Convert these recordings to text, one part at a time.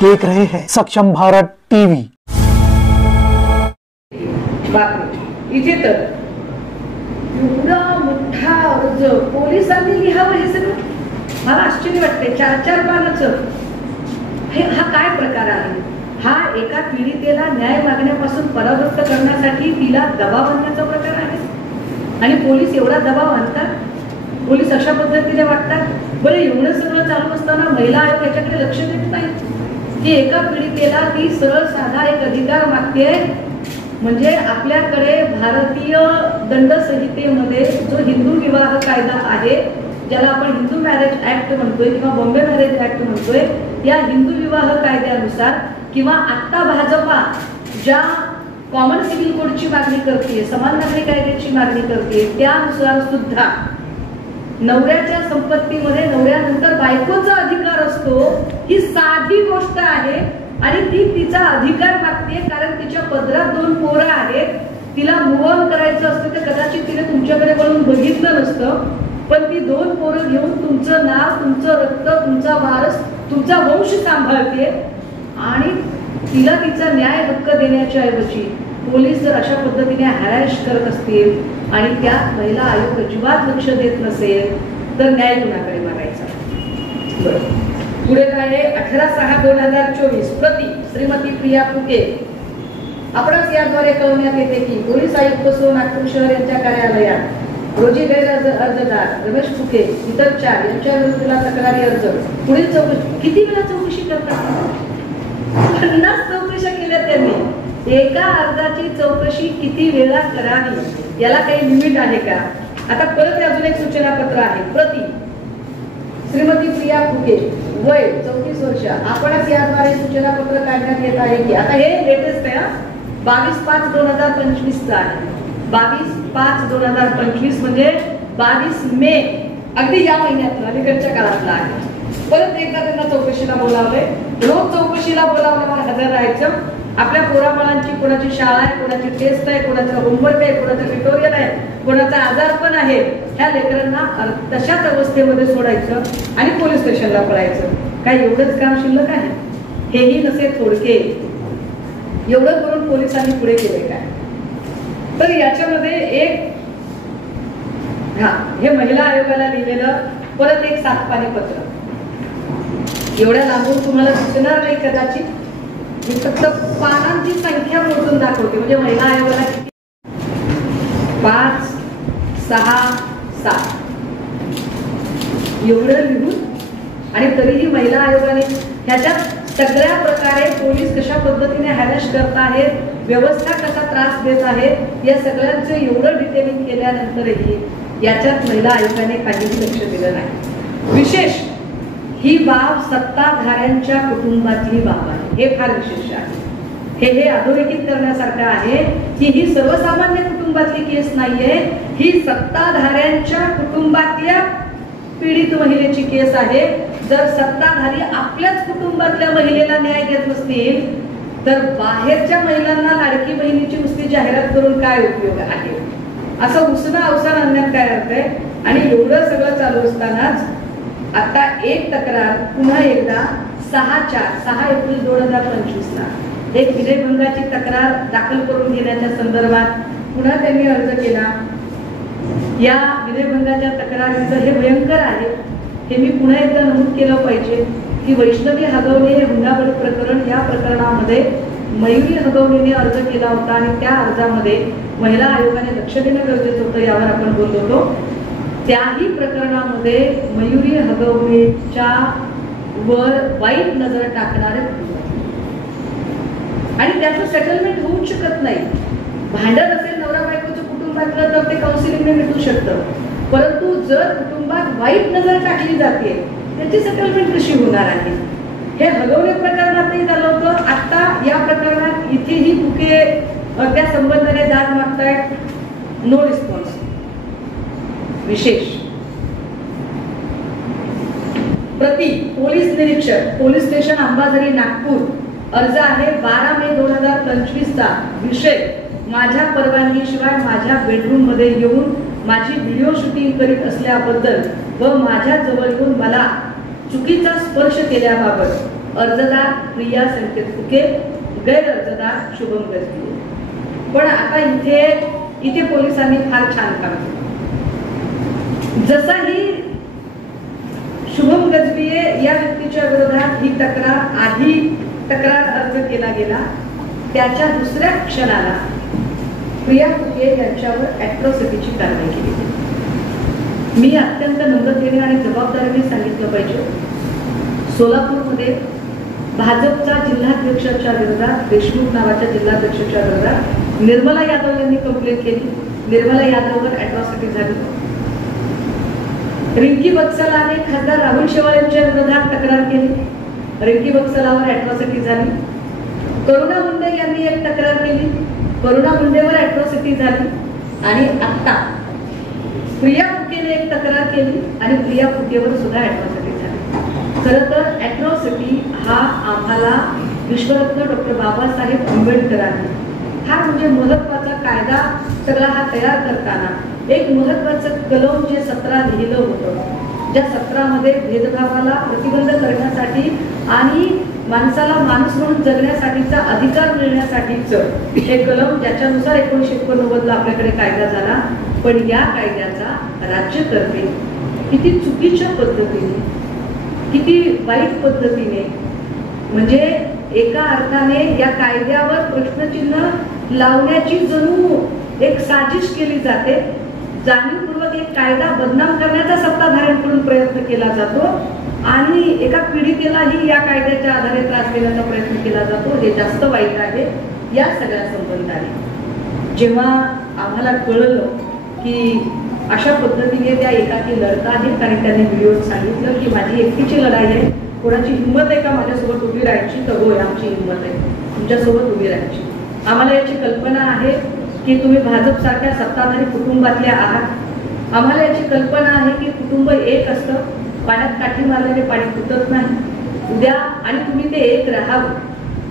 देख रहे हैं सक्षम भारत टीवी। इथे तर एवढा मोठा अर्ज पोलिसांनी लिहावं हे सगळं मला आश्चर्य वाटते। 4-4 पानाचं हा काय प्रकार आहे? हा एका पीडितेला न्याय मागण्यापासून परावृत्त करण्यासाठी तिला दबाव आणण्याचा प्रकार आहे आणि पोलीस एवढा दबाव आणतात, पोलीस अशा पद्धतीने वाटतात। बरं एवढं सगळं चालू असताना महिला आयोग याच्याकडे लक्ष देत नाही की एका पीडितेला ती सरळ साधा एक अधिकार मागते। म्हणजे आपल्याकडे भारतीय दंड संहितेमध्ये जो हिंदू विवाह कायदा आहे, ज्याला आपण हिंदू मॅरेज ऍक्ट म्हणतोय किंवा बॉम्बे मॅरेज ऍक्ट म्हणतोय, या हिंदू विवाह कायद्यानुसार किंवा आता भाजपा ज्या कॉमन सिव्हिल कोडची मागणी करते, समान नागरी कायद्याची मागणी करते, त्यानुसार सुद्धा नवऱ्याच्या संपत्तीमध्ये नवऱ्यानंतर बायकोचा अधिकार असतो। ही साधी गोष्ट आहे आणि ती तिचा अधिकार मागते कारण तिच्या पदरात 2 पोरं आहेत। तिला मूव्ह ऑन करायचं असतं तर कदाचित तिने तुमच्याकडे वळून बघितलं नसतं, पण ती 2 पोरं घेऊन तुमचं नाव, तुमचं रक्त, तुमचा वारस, तुमचा वंश सांभाळते आणि तिला तिचा न्याय हक्क देण्याच्या ऐवजी पोलीस जर अशा पद्धतीने हॅरॅश करत असतील आणि त्यात महिला आयोग अजिबात लक्ष देत नसेल तर न्याय कुणाकडे मागायचा? पुढे काय आहे? 18/6/2024 प्रति श्रीमती प्रिया फुके आपणास याद्वारे कळवण्यात येते की पोलीस आयुक्त सो नागपूर शहर यांच्या कार्यालयात रोजी गैर अर्जदार रमेश फुके इतर 4 यांच्या विरुद्धला तक्रारी अर्ज पुढील चौकशी। किती वेळा चौकशी करतात? 50 चौकशा केल्या त्यांनी। एका अर्जाची चौकशी किती वेळा करावी याला काही लिमिट आहे का? आता परत अजून एक सूचना पत्र आहे। प्रति श्रीमती प्रिया फुके वय 34 वर्ष आपणास याद्वारे सूचना पत्र काढण्यात येत आहे की आता हे लेटेस्ट आहे 22/5/2025 चा आहे। 22/5/2025 म्हणजे 22 मे अगदी या महिन्यातला अलीकडच्या काळातला आहे। परत एकदा त्यांना चौकशीला बोलावले, रोज चौकशीला बोलावल्यावर हजर राहायचं। आपल्या पोराबाळांची कोणाची शाळा आहे, कोणाची टेस्ट आहे, कोणाचं होमवर्क आहे, कोणाचं ट्युटोरियल आहे, कोणाचा आजार पण आहे, ह्या लेकरांना तशाच अवस्थेमध्ये सोडायचं आणि पोलीस स्टेशनला पळायचं। काय एवढंच काम शिल्लक आहे? हेही नसे थोडके एवढं करून पोलिसांनी पुढे केले काय? तर याच्यामध्ये एक हे महिला आयोगाला लिहिलेलं परत एक 7 पानी पत्र एवढ्या लांबून तुम्हाला दिसणार नाही कदाचित, मी फक्त पानांची संख्या मोजून दाखवते। म्हणजे महिला आयोगाला 5, 6, 7 एवढं लिहून आणि तरीही महिला आयोगाने ह्याच्यात सगळ्या प्रकारे पोलीस कशा पद्धतीने हॅरॅश करत आहेत, व्यवस्था कसा त्रास देत आहे, या सगळ्यांचं एवढं डिटेलिंग केल्यानंतरही याच्यात महिला आयोगाने काहीही लक्ष दिलं नाही। विशेष ही बाब सत्ताधाऱ्यांच्या कुटुंबातली बाब आहे, हे फार विशेष आहे। हे अधोरेखित करण्यासारखं आहे की ही सर्वसामान्य कुटुंबातली केस नाहीये, ही सत्ताधाऱ्यांच्या कुटुंबातल्या पीडित महिलेची केस आहे। जर सत्ताधारी आपल्याच कुटुंबातल्या महिलेला न्याय देत नसतील तर बाहेरच्या महिलांना लाडकी बहिणीची नुसती जाहिरात करून काय उपयोग आहे? असं उसणं अवसान आणण्यात काय अर्थ आहे? आणि एवढं सगळं चालू असतानाच आता एक तक्रार पुन्हा एकदा 6 एप्रिल 2025 ला एक विनयभंगाची तक्रार दाखल करून घेण्याच्या संदर्भात पुन्हा त्यांनी अर्ज केला। या विनयभंगाच्या तक्रारीचं हे भयंकर आहे, हे मी पुन्हा एकदा नमूद केलं पाहिजे की वैष्णवी हगवणे हे हुंडाबळी प्रकरण, या प्रकरणामध्ये मयुरी हगवणीने अर्ज केला होता आणि त्या अर्जामध्ये महिला आयोगाने लक्ष देणं गरजेचं होतं, यावर आपण बोललो होतो। त्याही प्रकरणामध्ये मयुरी हगवणेच्या वर वाईट नजर टाकणारे आणि त्याचं सेटलमेंट होऊच शकत नाही। भांडण असेल नवरा बायकोचं कुटुंबातलं तर ते काउन्सिलिंगने मिटू शकतं, परंतु जर कुटुंबात वाईट नजर टाकली जाते त्याची सेटलमेंट कशी होणार आहे? हे हगवणे प्रकरणातही झालं होतं। आता या प्रकरणात इथेही फुके त्या संबंधाने दाद मागतायत, नो रिस्पॉन्स। विशेष प्रति पोलीस निरीक्षक पोलीस स्टेशन अंबाझरी नागपूर अर्ज आहे 12 मे 2025 चा। विषय माझ्या परवानगीशिवाय माझ्या बेडरूम मध्ये येऊन माझी व्हिडिओ शूटिंग करीत असल्याबद्दल व माझ्या जवळ येऊन मला चुकीचा स्पर्श केल्याबाबत अर्जदार प्रिया संकेत फुके, गैर अर्जदार शुभम गजबिये. पण आता इथे पोलिसांनी फार छान काम केलं. जसाही शुभम गजबिये या व्यक्तीच्या विरोधात ही तक्रार अर्ज केला गेला, त्याच्या दुसऱ्या क्षणाला प्रिया फुके यांच्यावर अॅट्रॉसिटीची कारवाई केली गेली. मी अत्यंत नम्रतेने आणि जबाबदारीने सांगितलं पाहिजे, सोलापूरमध्ये भाजपचा जिल्हाध्यक्षाच्या विरोधात, देशमुख नावाच्या जिल्हाध्यक्षाच्या विरोधात निर्मला यादव यांनी कंप्लेंट केली. निर्मला यादववर अॅट्रॉसिटी झाली. रिंकी बक्सलाने खासदार राहुल शेवाळ यांच्या विरोधात तक्रार केली. रिंकी बक्सलावर अॅट्रॉसिटी झाली. करुणा मुंडे यांनी एक तक्रार केली. करुणा मुंडेवर अॅट्रॉसिटी झाली. आणि आता प्रिया फुकेने एक तक्रार केली आणि प्रिया फुकेवर सुद्धा अॅट्रॉसिटी झाली. खरं तर अॅट्रॉसिटी हा आम्हाला विश्वरत्न डॉक्टर बाबासाहेब आंबेडकरांनी हा म्हणजे महत्वाचा कायदा सगळा हा तयार करताना एक महत्वाचं कलम जे 17 लिहिलं होतं, ज्या 17मध्ये भेदभावाला प्रतिबंध करण्यासाठी आणि माणसाला माणूस म्हणून जगण्यासाठीचा अधिकार मिळण्यासाठीच हे कलम, ज्याच्यानुसार 1989 आपल्याकडे कायदा झाला. पण या कायद्याचा राज्यकर्ते किती चुकीच्या पद्धतीने, किती वाईट पद्धतीने, म्हणजे एका अर्थाने या कायद्यावर प्रश्नचिन्ह लावण्याची जणू एक साजिश केली जाते. जाणीवपूर्वक एक कायदा बदनाम करण्याचा सत्ताधाऱ्यांकडून प्रयत्न केला जातो आणि एका पीडितेलाही या कायद्याच्या आधारे त्रास देण्याचा प्रयत्न केला जातो. हे जास्त वाईट आहे. या सगळ्या संबंधाने जेव्हा आम्हाला कळलं की अशा पद्धतीने त्या एकाकी लढत आहेत आणि त्यांनी व्हिडिओत सांगितलं की माझी एकटीची लढाई आहे, कोणाची हिंमत आहे का माझ्यासोबत उभी राहायची, तर होय आमची हिंमत आहे तुमच्यासोबत उभी राहायची. आम्हाला याची कल्पना आहे की तुम्ही भाजप सारख्या सत्ताधारी कुटुंबातल्या आहात. आम्हाला याची कल्पना आहे की कुटुंब एक असतं, पाण्यात काठी मारल्याने पाणी फुटत नाही उद्या, आणि तुम्ही ते एक राहावं,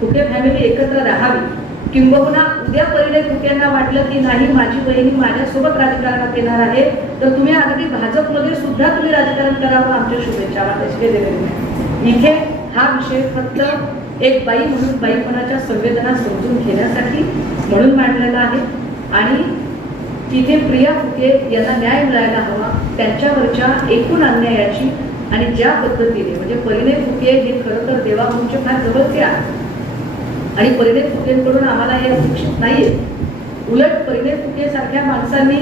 फुके फॅमिली एकत्र राहावी. किंबहुना उद्या परिणय फुकेंना वाटलं की नाही माझी बहिणी माझ्यासोबत राजकारणात येणार आहे, तर तुम्ही अगदी भाजपमध्ये सुद्धा तुम्ही राजकारण करावं. आमच्या शुभेच्छा, त्याची नाही. इथे हा विषय फक्त एक बाई म्हणून बाईपणाच्या संवेदना समजून घेण्यासाठी म्हणून मांडलेला आहे. आणि तिथे प्रिया फुके यांना न्याय मिळायला हवा, त्यांच्यावरच्या एकूण अन्यायाची. आणि ज्या पद्धतीने म्हणजे परिणय फुके हे खरं तर देवाभाऊंचे फार जवळचे आहेत आणि परिणय फुकेंकडून आम्हाला हे अपेक्षित नाहीये. उलट परिणय फुके सारख्या माणसांनी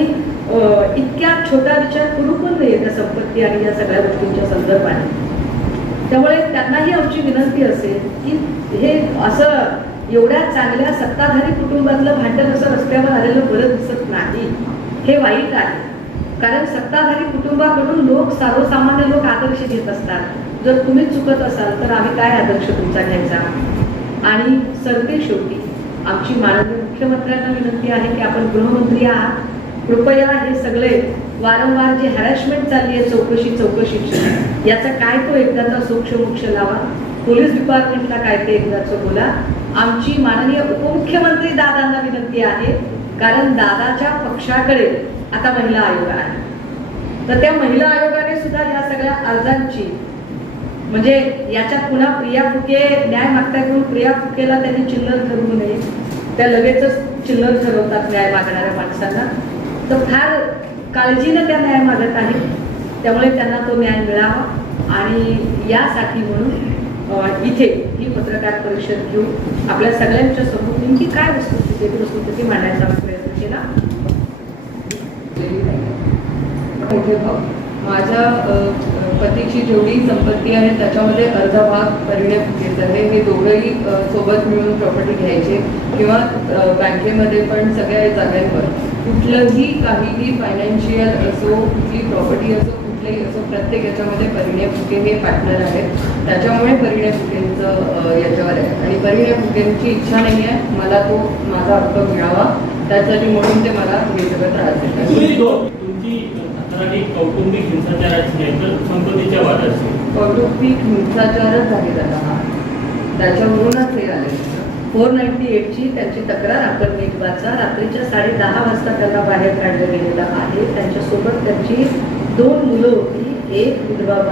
इतक्या छोटा विचार करू पण नये त्या संपत्ती आणि या सगळ्या गोष्टींच्या संदर्भाने. त्यामुळे त्यांनाही आमची विनंती असेल की हे असं एवढ्या चांगल्या सत्ताधारी कुटुंबातलं भांडण असं रस्त्यावर आलेलं बरं दिसत नाही. हे वाईट आहे, कारण सत्ताधारी कुटुंबाकडून लोक, सर्वसामान्य लोक आदर्श घेत असतात. जर तुम्ही चुकत असाल तर आम्ही काय आदर्श तुमचा घ्यायचा. आणि सरते शेवटी आमची माननीय मुख्यमंत्र्यांना विनंती आहे की आपण गृहमंत्री आहात, कृपया हे सगळे वारंवार जे हॅरॅसमेंट चालली आहे चौकशीची याचा काय तो एकदाचा सोक्ष लावा. पोलीस डिपार्टमेंटला काय ते एकदाचं बोला. आमची माननीय उपमुख्यमंत्री दादांना विनंती आहे, कारण दादाच्या पक्षाकडे आता महिला आयोग आहे, तर त्या महिला आयोगाने सुद्धा या सगळ्या अर्जांची म्हणजे याच्यात पुन्हा प्रिया फुके न्याय मागताय म्हणून प्रिया फुकेला त्यांनी चिल्लर ठरवू नये. त्या लगेचच चिल्लर ठरवतात न्याय मागणाऱ्या माणसांना, तर फार काळजीनं त्या न्याय मागत आहेत. त्यामुळे त्यांना तो न्याय मिळावा आणि यासाठी म्हणून इथे ही पत्रकार परिषद घेऊन आपल्या सगळ्यांच्या समोर नेमकी काय वस्तुस्थिती मांडण्याचा प्रयत्न केला. माझ्या पतीची जेवढी संपत्ती आहे त्याच्यामध्ये अर्धा भाग परिणय फुकेचा आहे. हे दोघंही सोबत मिळून प्रॉपर्टी घ्यायचे किंवा बँकेमध्ये पण सगळ्या जागांवर कुठलंही काहीही फायनान्शियल असो, कुठली प्रॉपर्टी असो, कुठलंही असो, प्रत्येक याच्यामध्ये परिणय फुके हे पार्टनर आहेत. त्याच्यामुळे परिणय फुकेंचं याच्यावर आहे आणि परिणय फुकेंची इच्छा नाही आहे मला तो माझा हक्क मिळावा, त्यासाठी म्हणून ते मला हे सगळं त्रास देतात. कौटुंबिक हिंसाचाराची आहे तर संपत्तीच्या वादाची कौटुंबिक हिंसाचारच आहे त्याला, त्याच्यावरूनच हे आले. 498ची त्यांची तक्रार आपण नीट वाचा. रात्रीच्या 10:30 वाजता त्यांना बाहेर काढलं गेलेलं आहे. त्यांच्यासोबत त्यांची 2 मुलं होती, एक विधवा